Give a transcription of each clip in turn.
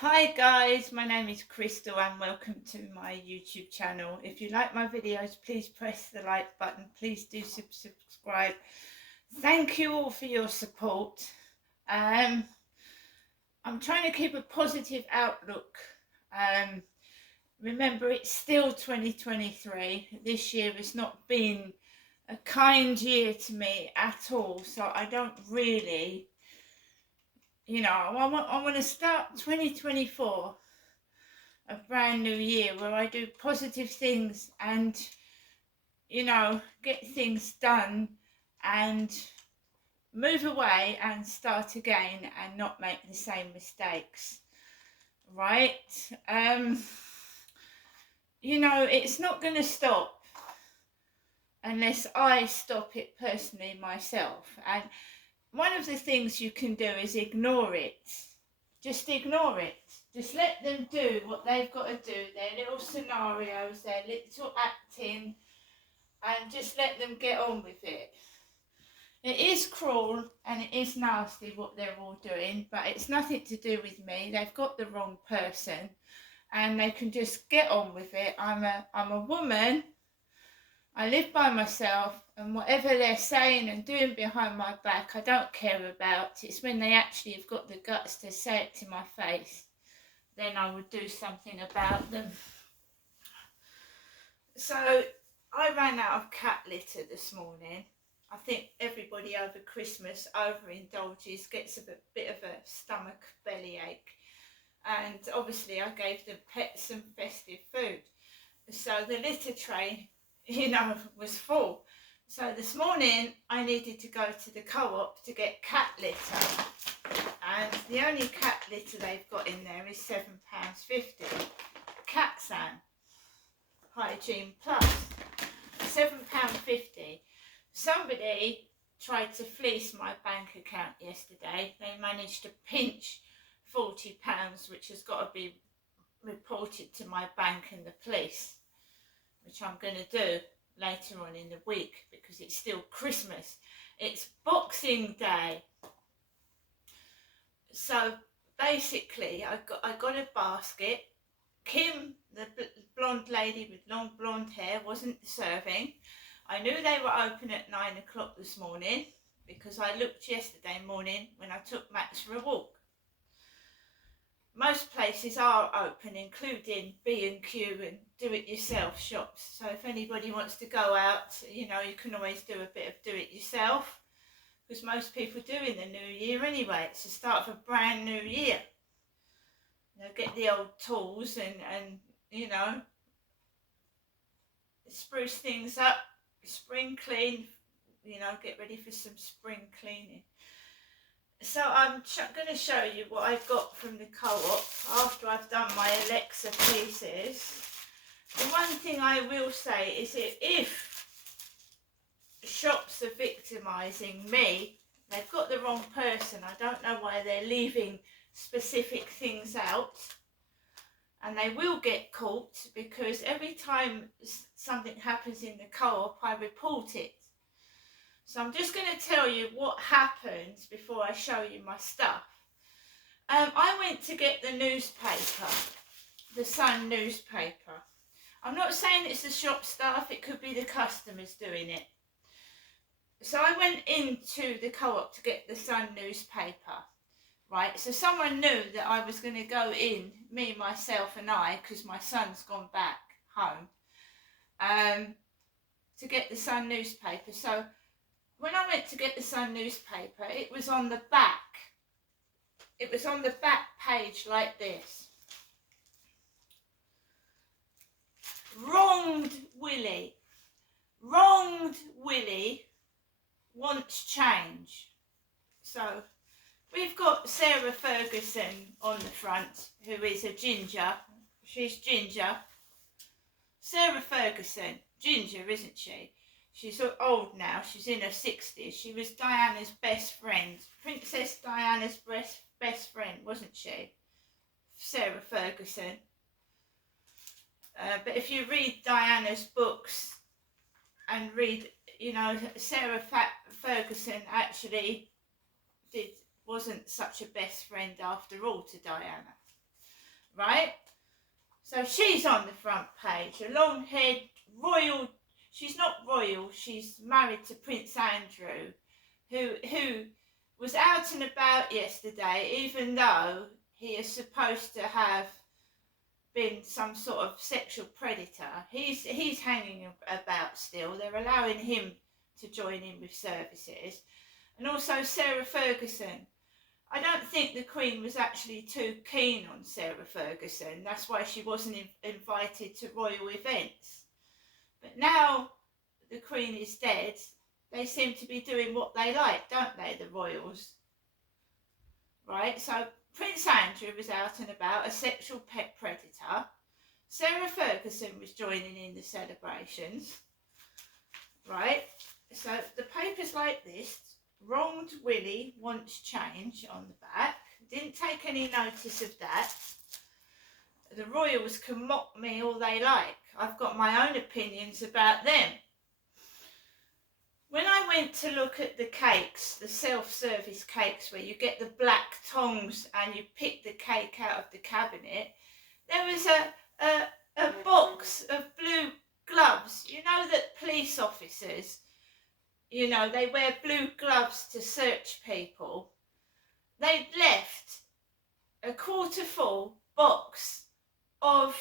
Hi guys, my name is Crystal and welcome to my YouTube channel. If you like my videos, please press the like button. Please do subscribe. Thank you all for your support. I'm trying to keep a positive outlook. Remember, it's still 2023. This year has not been a kind year to me at all, so I don't really, I want to start 2024, a brand new year, where I do positive things and get things done and move away and start again and not make the same mistakes, right? It's not going to stop unless I stop it personally myself. And one of the things you can do is ignore it. Just ignore it. Just let them do what they've got to do, their little scenarios, their little acting, and just let them get on with it. It is cruel and it is nasty what they're all doing, but it's nothing to do with me. They've got the wrong person and they can just get on with it. I'm a woman. I live by myself, and whatever they're saying and doing behind my back, I don't care about. It's when they actually have got the guts to say it to my face, then I would do something about them. So I ran out of cat litter this morning. I think everybody over Christmas overindulges, gets a bit of a stomach bellyache, and obviously I gave the pets some festive food. So the litter tray, was full. So this morning I needed to go to the co-op to get cat litter, and the only cat litter they've got in there is £7.50. Catsan Hygiene Plus, £7.50. Somebody tried to fleece my bank account yesterday. They managed to pinch £40, which has got to be reported to my bank and the police, which I'm going to do later on in the week because it's still Christmas. It's Boxing Day. So basically I got a basket. Kim, the blonde lady with long blonde hair, wasn't serving. I knew they were open at 9 o'clock this morning because I looked yesterday morning when I took Max for a walk. Most places are open, including B&Q and do-it-yourself shops. So if anybody wants to go out, you can always do a bit of do-it-yourself, because most people do in the new year anyway. It's the start of a brand new year. Get the old tools and spruce things up, spring clean, get ready for some spring cleaning. So I'm going to show you what I've got from the co-op after I've done my Alexa pieces. The one thing I will say is that if shops are victimising me, they've got the wrong person. I don't know why they're leaving specific things out, and they will get caught because every time something happens in the co-op I report it. So I'm just going to tell you what happens before I show you my stuff. I went to get the newspaper, the Sun newspaper. I'm not saying it's the shop staff, it could be the customers doing it. So I went into the co-op to get the Sun newspaper, right? So someone knew that I was going to go in, me, myself and I, because my son's gone back home, to get the Sun newspaper. So when I went to get the Sun newspaper, it was on the back. It was on the back page like this. Wronged Willie. Wronged Willie wants change. So we've got Sarah Ferguson on the front, who is a ginger. She's ginger. Sarah Ferguson, ginger, isn't she? She's old now, she's in her 60s. She was Diana's best friend. Princess Diana's best friend, wasn't she? Sarah Ferguson. But if you read Diana's books and read, Sarah Ferguson actually wasn't such a best friend after all to Diana. right? So she's on the front page, a long-haired royal. She's not royal. She's married to Prince Andrew, who was out and about yesterday, even though he is supposed to have been some sort of sexual predator. He's hanging about still. They're allowing him to join in with services. And also Sarah Ferguson. I don't think the Queen was actually too keen on Sarah Ferguson. That's why she wasn't invited to royal events. But now the Queen is dead, they seem to be doing what they like, don't they, the royals? Right, so Prince Andrew was out and about, a sexual pet predator. Sarah Ferguson was joining in the celebrations. Right, so the paper's like this. Wronged Willie wants change on the back. Didn't take any notice of that. The royals can mock me all they like. I've got my own opinions about them. When I went to look at the cakes, the self-service cakes where you get the black tongs and you pick the cake out of the cabinet, there was a box of blue gloves. You know that police officers, you know, they wear blue gloves to search people. They'd left a quarter full box of,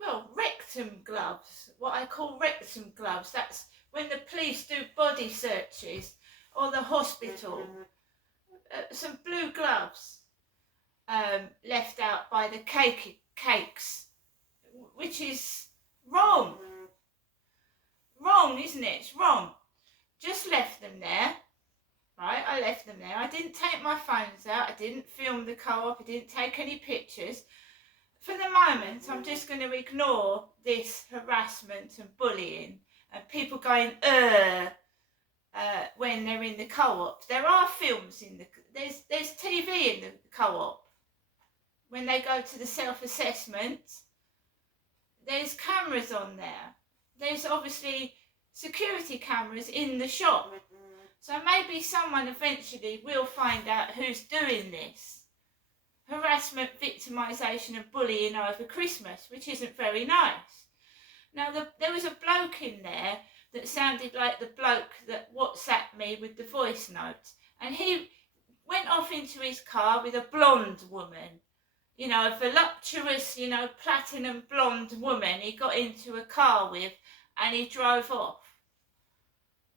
well, rectum gloves, what I call rectum gloves. That's when the police do body searches or the hospital. Some blue gloves left out by the cakes, which is wrong. Wrong, isn't it? It's wrong. Just left them there, right? I left them there. I didn't take my phones out. I didn't film the co-op. I didn't take any pictures. For the moment, I'm just going to ignore this harassment and bullying and people going, when they're in the co-op. There are films in the, there's TV in the co-op. When they go to the self-assessment, there's cameras on there. There's obviously security cameras in the shop. So maybe someone eventually will find out who's doing this. Harassment, victimisation and bullying over Christmas, which isn't very nice. Now, there was a bloke in there that sounded like the bloke that WhatsApped me with the voice notes. And he went off into his car with a blonde woman. You know, a voluptuous, you know, platinum blonde woman he got into a car with and he drove off.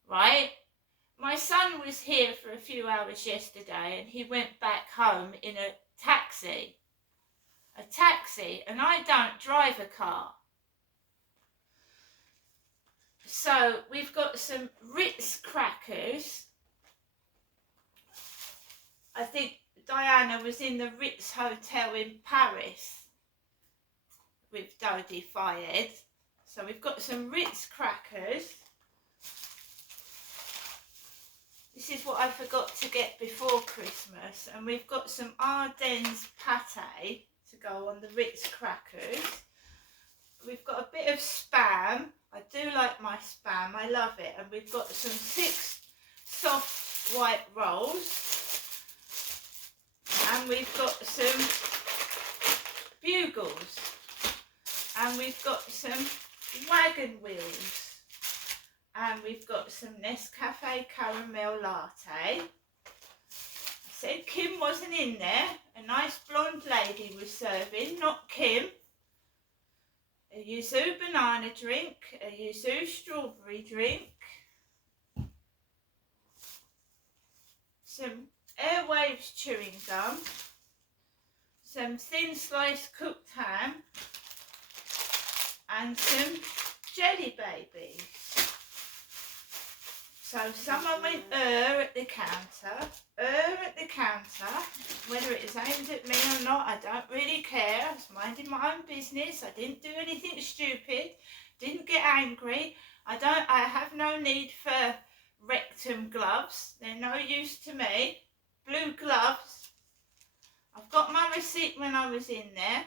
Right? My son was here for a few hours yesterday and he went back home in a taxi, and I don't drive a car. So we've got some Ritz crackers. I think Diana was in the Ritz Hotel in Paris with Dodi Fayed. So we've got some Ritz crackers. This is what I forgot to get before Christmas. And we've got some Ardennes pate to go on the Ritz crackers. We've got a bit of Spam. I do like my Spam. I love it. And we've got some 6 soft white rolls. And we've got some Bugles. And we've got some Wagon Wheels. And we've got some Nescafe Caramel Latte. I said Kim wasn't in there. A nice blonde lady was serving, not Kim. A yuzu banana drink, a yuzu strawberry drink. Some Airwaves chewing gum. Some thin sliced cooked ham. And some Jelly Babies. So someone went at the counter, whether it was aimed at me or not, I don't really care. I was minding my own business. I didn't do anything stupid, didn't get angry. I have no need for rectum gloves. They're no use to me. Blue gloves. I've got my receipt when I was in there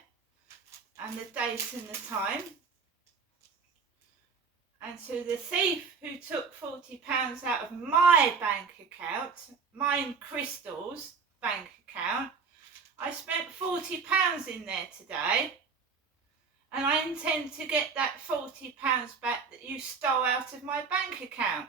and the date and the time. And to the thief who took £40 out of my bank account, mine Crystal's bank account, I spent £40 in there today, and I intend to get that £40 back that you stole out of my bank account.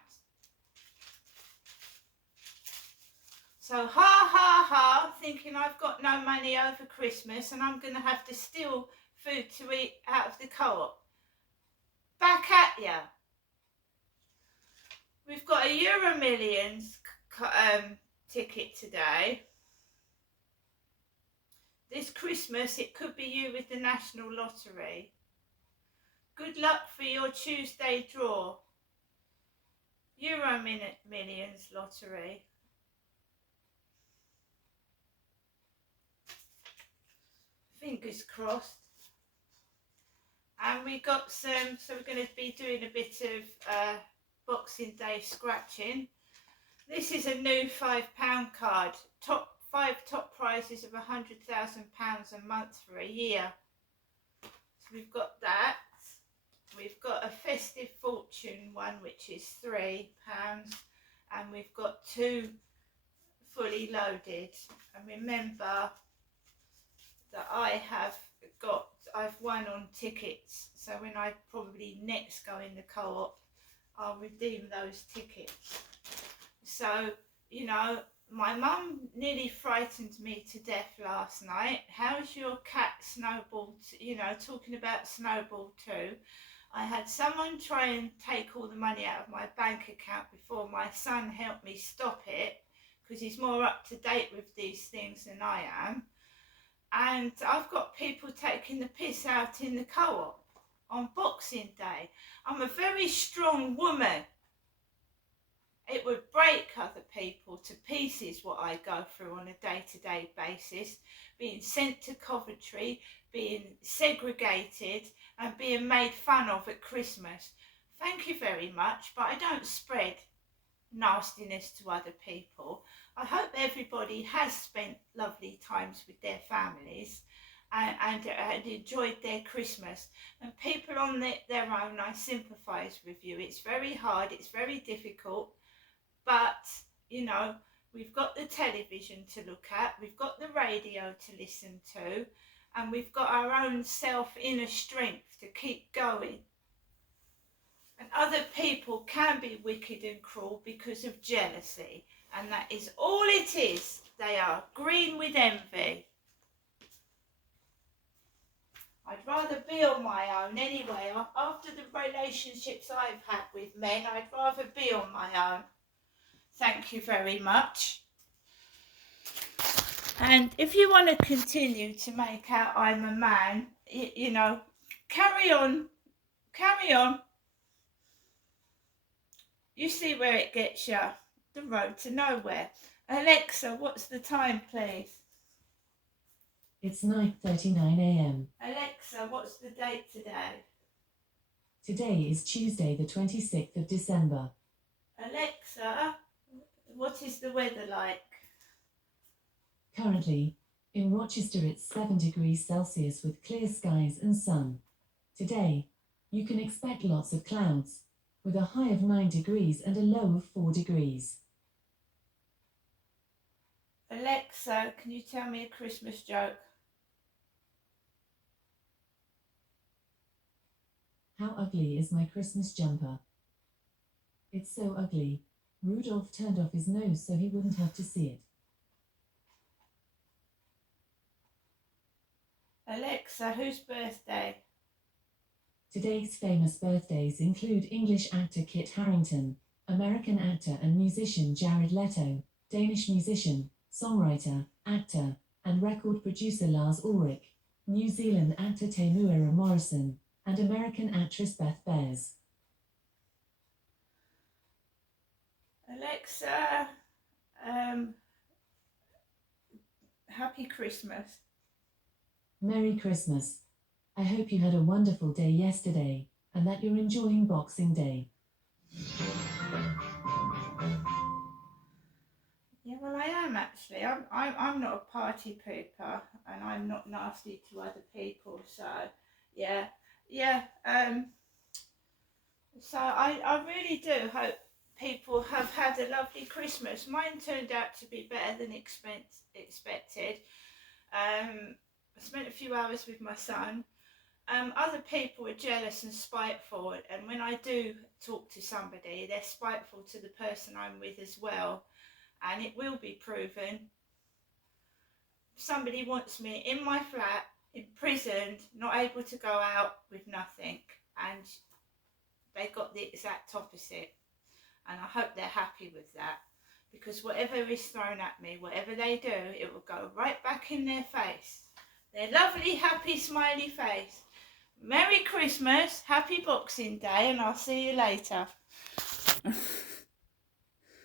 So ha ha ha, thinking I've got no money over Christmas and I'm going to have to steal food to eat out of the co-op. Back at ya. We've got a Euro Millions ticket today. This Christmas it could be you with the National Lottery. Good luck for your Tuesday draw. Euro Millions Lottery. Fingers crossed. And we got some, so we're going to be doing a bit of Boxing Day scratching. This is a new £5 card. Five top prizes of £100,000 a month for a year. So we've got that. We've got a Festive Fortune one, which is £3, and we've got 2 fully loaded. And remember that I've won on tickets, so when I probably next go in the co-op, I'll redeem those tickets. So, you know, my mum nearly frightened me to death last night. How's your cat Snowball, talking about Snowball too. I had someone try and take all the money out of my bank account before my son helped me stop it, because he's more up to date with these things than I am. And I've got people taking the piss out in the co-op on Boxing Day. I'm a very strong woman. It would break other people to pieces what I go through on a day-to-day basis, being sent to Coventry, being segregated and being made fun of at Christmas. Thank you very much, but I don't spread nastiness to other people. I hope everybody has spent lovely times with their families and enjoyed their Christmas. And people on their own, I sympathise with you. It's very hard, it's very difficult, but, you know, we've got the television to look at, we've got the radio to listen to, and we've got our own inner strength to keep going. And other people can be wicked and cruel because of jealousy. And that is all it is. They are green with envy. I'd rather be on my own anyway. After the relationships I've had with men, I'd rather be on my own. Thank you very much. And if you want to continue to make out I'm a man, you know, carry on. Carry on. You see where it gets you. The road to nowhere. Alexa, what's the time, please? It's 9:39 a.m. Alexa, what's the date today? Today is Tuesday, the 26th of December. Alexa, what is the weather like? Currently, in Rochester it's 7 degrees Celsius with clear skies and sun. Today, you can expect lots of clouds, with a high of 9 degrees and a low of 4 degrees. Alexa, can you tell me a Christmas joke? How ugly is my Christmas jumper? It's so ugly, Rudolph turned off his nose so he wouldn't have to see it. Alexa, whose birthday? Today's famous birthdays include English actor Kit Harington, American actor and musician Jared Leto, Danish musician, songwriter, actor, and record producer Lars Ulrich, New Zealand actor Temuera Morrison, and American actress Beth Behrs. Alexa, Happy Christmas. Merry Christmas. I hope you had a wonderful day yesterday, and that you're enjoying Boxing Day. Yeah, well, I am actually. I'm not a party pooper, and I'm not nasty to other people. So, yeah. So I really do hope people have had a lovely Christmas. Mine turned out to be better than expected. I spent a few hours with my son. Other people are jealous and spiteful, and when I do talk to somebody, they're spiteful to the person I'm with as well, and it will be proven. Somebody wants me in my flat, imprisoned, not able to go out with nothing, and they got the exact opposite, and I hope they're happy with that, because whatever is thrown at me, whatever they do, it will go right back in their face, their lovely, happy, smiley face. Merry Christmas, happy Boxing Day, and I'll see you later.